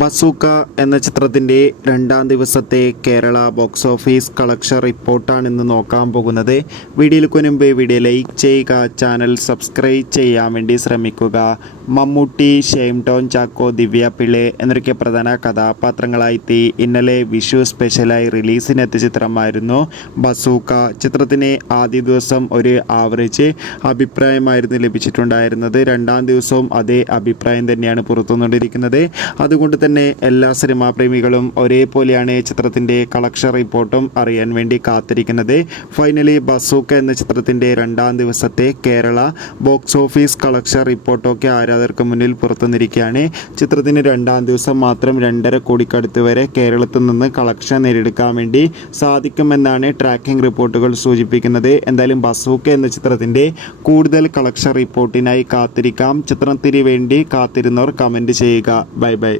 Bazooka എന്ന ചിത്രത്തിൻ്റെ രണ്ടാം ദിവസത്തെ കേരള ബോക്സ് ഓഫീസ് കളക്ഷൻ റിപ്പോർട്ടാണ് ഇന്ന് നോക്കാൻ പോകുന്നത്. വീഡിയോയ്ക്ക് മുൻപ് വീഡിയോ ലൈക്ക് ചെയ്യുക, ചാനൽ സബ്സ്ക്രൈബ് ചെയ്യാൻ വേണ്ടി ശ്രമിക്കുക. മമ്മൂട്ടി, ഷെയ്ൻ ടോം ചാക്കോ, ദിവ്യ പിള്ളെ എന്നൊക്കെ പ്രധാന കഥാപാത്രങ്ങളായി ഇന്നലെ വിഷു സ്പെഷ്യലായി റിലീസിനെത്തിയ ചിത്രമായിരുന്നു ബസൂക്ക. ചിത്രത്തിന് ആദ്യ ദിവസം ഒരു ആവറേജ് അഭിപ്രായമായിരുന്നു ലഭിച്ചിട്ടുണ്ടായിരുന്നത്. രണ്ടാം ദിവസവും അതേ അഭിപ്രായം തന്നെയാണ് പുറത്തുവന്നുകൊണ്ടിരിക്കുന്നത്. അതുകൊണ്ട് തന്നെ എല്ലാ സിനിമാ പ്രേമികളും ഒരേപോലെയാണ് ചിത്രത്തിൻ്റെ കളക്ഷൻ റിപ്പോർട്ടും അറിയാൻ വേണ്ടി കാത്തിരിക്കുന്നത്. ഫൈനലി ബസൂക്ക എന്ന ചിത്രത്തിൻ്റെ രണ്ടാം ദിവസത്തെ കേരള ബോക്സ് ഓഫീസ് കളക്ഷൻ റിപ്പോർട്ടൊക്കെ ആരാധകർക്ക് മുന്നിൽ പുറത്തുവന്നിരിക്കുകയാണ്. ചിത്രത്തിന് രണ്ടാം ദിവസം മാത്രം 2.5 കോടിക്കടുത്ത് വരെ കേരളത്തിൽ നിന്ന് കളക്ഷൻ നേടിയെടുക്കാൻ വേണ്ടി സാധിക്കുമെന്നാണ് ട്രാക്കിംഗ് റിപ്പോർട്ടുകൾ സൂചിപ്പിക്കുന്നത്. എന്തായാലും ബസൂക്ക എന്ന ചിത്രത്തിൻ്റെ കൂടുതൽ കളക്ഷൻ റിപ്പോർട്ടിനായി കാത്തിരിക്കാം. ചിത്രത്തിന് വേണ്ടി കാത്തിരുന്നവർ കമൻറ്റ് ചെയ്യുക. Bye bye.